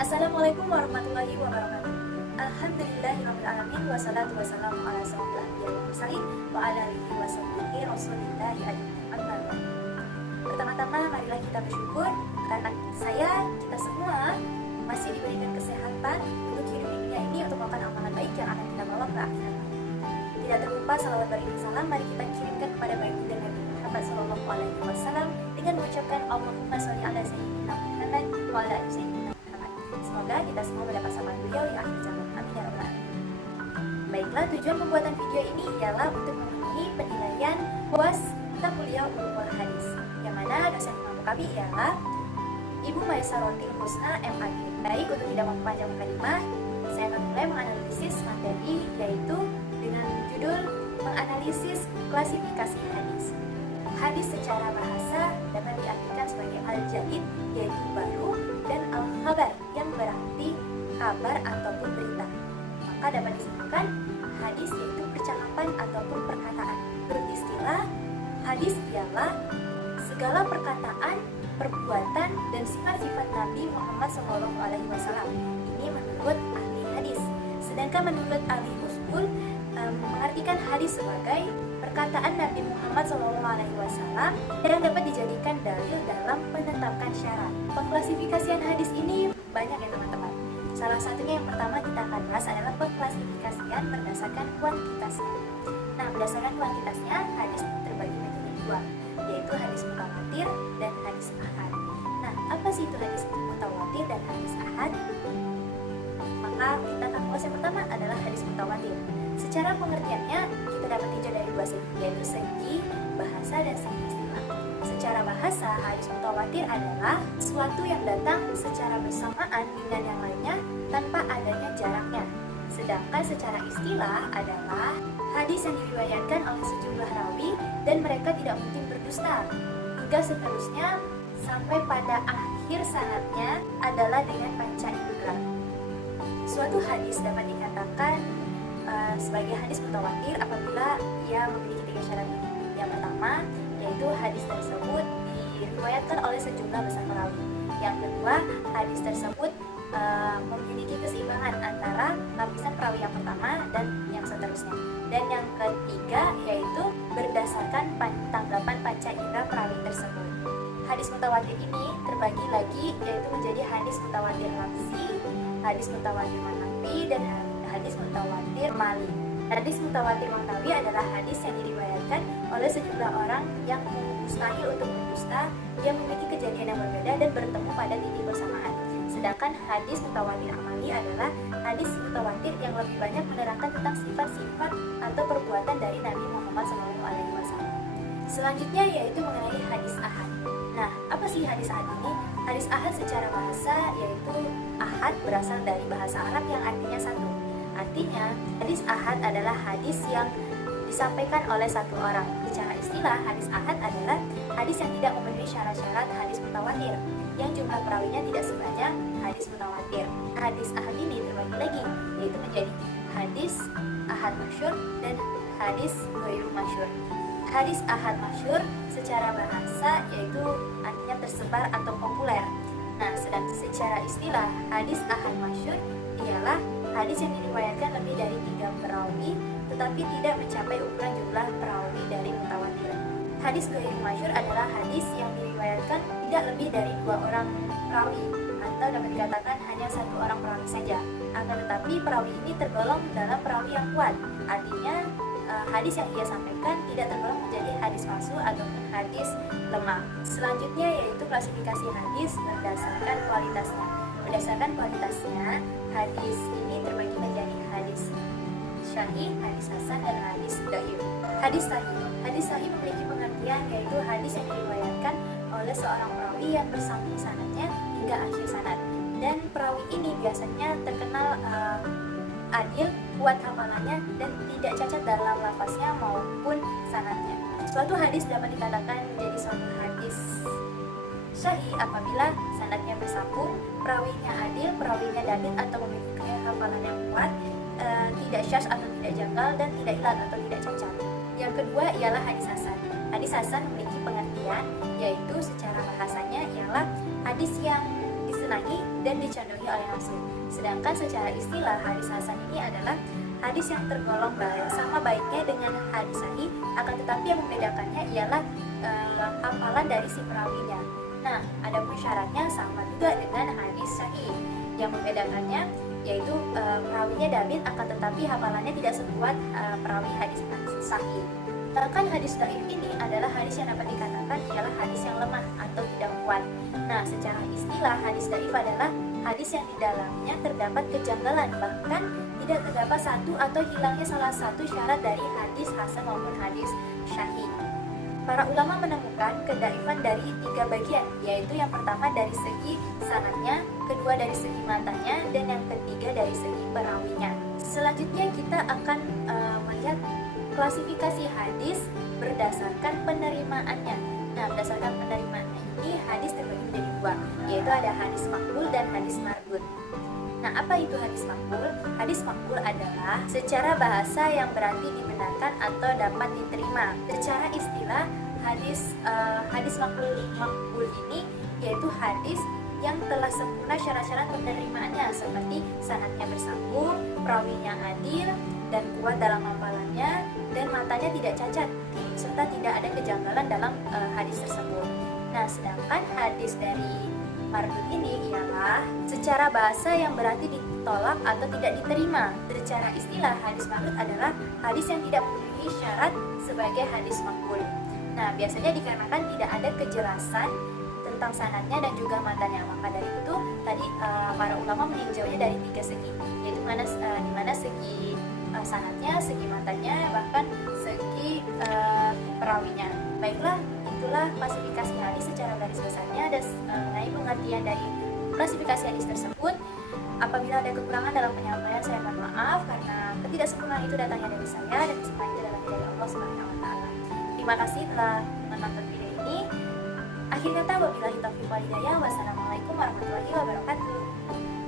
Assalamualaikum warahmatullahi wabarakatuh. Alhamdulillahirrahmanirrahim. Wassalatu wassalamu ala asyrofil anbiya'i wal mursalin wa ala alihi wa sahbihi rasulillahi ajmain. Amma ba'd. Pertama-tama marilah kita bersyukur karena kita semua masih diberikan kesehatan untuk hidup di dunia ini untuk melakukan amalan baik yang akan kita bawa ke akhirat. Tidak terlupa salawat beriring salam mari kita kirimkan kepada baginda Nabi Muhammad sallallahu alaihi wasallam dengan mengucapkan Allahumma sholli ala sayyidina Muhammad wa ala ali sayyidina Muhammad. Semoga kita semua mendapat syafaat beliau di akhir zaman. Amin ya rabbal alamin. Baiklah, tujuan pembuatan video ini ialah untuk memenuhi penilaian UAS mata kuliah ulumul hadis, yang mana dosen pengampu kami ialah Ibu Maisarotil Husna MAG. Baik, untuk tidak mempanjang mukadimah, saya akan mulai menganalisis materi, yaitu dengan judul menganalisis klasifikasi hadis. Hadis secara bahasa dapat diartikan sebagai al-jadid, yaitu baru, dan al-khabar, yang berarti kabar ataupun berita. Maka dapat disebutkan hadis yaitu percakapan ataupun perkataan. Beristilah, hadis ialah segala perkataan, perbuatan, dan sifat-sifat Nabi Muhammad SAW. Ini menurut ahli hadis. Sedangkan menurut ahli usul, mengartikan hadis sebagai perkataan Nabi Muhammad SAW yang dapat dijadikan dalil dalam menetapkan syarat. Pengklasifikasian hadis ini banyak ya teman-teman. Salah satunya yang pertama kita akan bahas adalah pengklasifikasian berdasarkan kuantitasnya. Nah, berdasarkan kuantitasnya, hadis terbagi menjadi dua, yaitu hadis mutawatir dan hadis ahad. Nah, apa sih itu hadis mutawatir dan hadis ahad? Maka kita akan bahas yang pertama adalah hadis mutawatir. Secara pengertiannya kita dapat tinjau dari dua segi, yaitu segi bahasa dan segi istilah. Secara bahasa, hadis mutawatir adalah sesuatu yang datang secara bersamaan dengan yang lainnya tanpa adanya jaraknya. Sedangkan secara istilah adalah hadis yang diriwayatkan oleh sejumlah rawi dan mereka tidak mungkin berdusta. Hingga seterusnya sampai pada akhir sanadnya adalah dengan panca indera. Suatu hadis dapat dikatakan sebagai hadis mutawatir apabila ia memiliki tiga syarat ini. Yang pertama, yaitu hadis tersebut diriwayatkan oleh sejumlah besar perawi. Yang kedua, hadis tersebut memiliki keseimbangan antara lapisan perawi yang pertama dan yang seterusnya. Dan yang ketiga, yaitu berdasarkan tanggapan panca indera perawi tersebut. Hadis mutawatir ini terbagi lagi, yaitu menjadi hadis mutawatir lafzi, hadis mutawatir manawi, dan hadis mutawatir mali. Hadis mutawatir manawi adalah hadis yang diriwayatkan oleh sejumlah orang yang mustahil untuk berdusta, yang memiliki kejadian yang berbeda dan bertemu pada titik bersamaan. Sedangkan hadis mutawatir amali adalah hadis mutawatir yang lebih banyak menerangkan tentang sifat-sifat atau perbuatan dari Nabi Muhammad SAW. Selanjutnya yaitu mengenai hadis ahad. Nah, apa sih hadis ahad ini? Hadis ahad secara bahasa yaitu ahad berasal dari bahasa Arab yang artinya satu. Artinya, hadis ahad adalah hadis yang disampaikan oleh satu orang. Secara istilah, hadis ahad adalah hadis yang tidak memenuhi syarat-syarat hadis mutawatir, yang jumlah perawinya tidak sebanyak hadis mutawatir. Hadis ahad ini terbagi lagi, yaitu menjadi hadis ahad masyhur dan hadis ghairu masyhur. Hadis ahad masyhur secara bahasa yaitu artinya tersebar atau populer. Nah, sedangkan secara istilah, hadis ahad masyhur ialah hadis yang diriwayatkan lebih dari 3 perawi tetapi tidak mencapai ukuran jumlah perawi dari mutawatir. Hadis ghairu masyhur adalah hadis yang diriwayatkan tidak lebih dari 2 orang perawi atau dapat dikatakan hanya 1 orang perawi saja. Akan tetapi perawi ini tergolong dalam perawi yang kuat. Artinya hadis yang ia sampaikan tidak tergolong menjadi hadis palsu ataupun hadis lemah. Selanjutnya yaitu klasifikasi hadis berdasarkan kualitasnya. Berdasarkan kualitasnya, hadis ini terbagi menjadi hadis syahih, hadis hasan, dan hadis dhaif. Hadis sahih. Hadis sahih memiliki pengertian yaitu hadis yang diriwayatkan oleh seorang perawi yang bersambung sanadnya hingga akhir sanad. Dan perawi ini biasanya terkenal adil, kuat hafalannya, dan tidak cacat dalam lafaznya maupun sanadnya. Suatu hadis dapat dikatakan menjadi suatu hadis syahih apabila sanadnya bersambung, perawinya adil, perawinya dadit atau memiliki hafalan yang kuat, tidak syadz atau tidak janggal, dan tidak ilat atau tidak cacat. Yang kedua ialah hadis hasan. Hadis hasan memiliki pengertian yaitu secara bahasanya ialah hadis yang disenangi dan dicondongi oleh nafsu. Sedangkan secara istilah hadis hasan ini adalah hadis yang tergolong sama baiknya dengan hadis sahih, akan tetapi yang membedakannya ialah hafalan dari si perawinya. Nah, adapun syaratnya sama juga dengan hadis sahih. Yang membedakannya yaitu perawinya dabit, akan tetapi hafalannya tidak sekuat perawi hadis sahih. Bahkan hadis dhaif ini adalah hadis yang dapat dikatakan ialah hadis yang lemah atau tidak kuat. Nah, secara istilah hadis dhaif adalah hadis yang di dalamnya terdapat kejanggalan, bahkan tidak terdapat satu atau hilangnya salah satu syarat dari hadis hasan maupun hadis sahih. Para ulama menemukan kedaifan dari 3 bagian, yaitu yang pertama dari segi sanadnya, kedua dari segi matanya, dan yang ketiga dari segi perawinya. Selanjutnya kita akan melihat klasifikasi hadis berdasarkan penerimaannya. Nah, berdasarkan penerimaannya ini hadis terbagi menjadi 2, yaitu ada hadis maqbul dan hadis mardud. Nah, apa itu hadis maqbul? Hadis maqbul adalah secara bahasa yang berarti dibenarkan atau dapat diterima. Secara istilah hadis maqbul ini yaitu hadis yang telah sempurna syarat-syarat penerimaannya, seperti sanadnya bersambung, perawinya adil dan kuat dalam hafalannya, dan matanya tidak cacat serta tidak ada kejanggalan dalam hadis tersebut. Nah, sedangkan hadis dari mardud ini ialah secara bahasa yang berarti ditolak atau tidak diterima. Secara istilah hadis mardud adalah hadis yang tidak memenuhi syarat sebagai hadis maqbul. Nah, biasanya dikarenakan tidak ada kejelasan tentang sanadnya dan juga matanya. Maka dari itu tadi para ulama meninjaunya dari 3 segi, yaitu di mana segi sanadnya, segi matanya, bahkan segi perawinya. Baiklah, itulah klasifikasi hadis secara garis besarnya dan mengenai pengertian dari klasifikasi hadis tersebut. Apabila ada kekurangan dalam penyampaian, saya mohon maaf karena ketidaksempurnaan itu datangnya dari saya dan kesempurnaan itu datangnya dari Allah Subhanahu wa taala. Terima kasih telah menonton video ini. Akhir kata, wabillahi taufiq wal hidayah. Wassalamualaikum warahmatullahi wabarakatuh.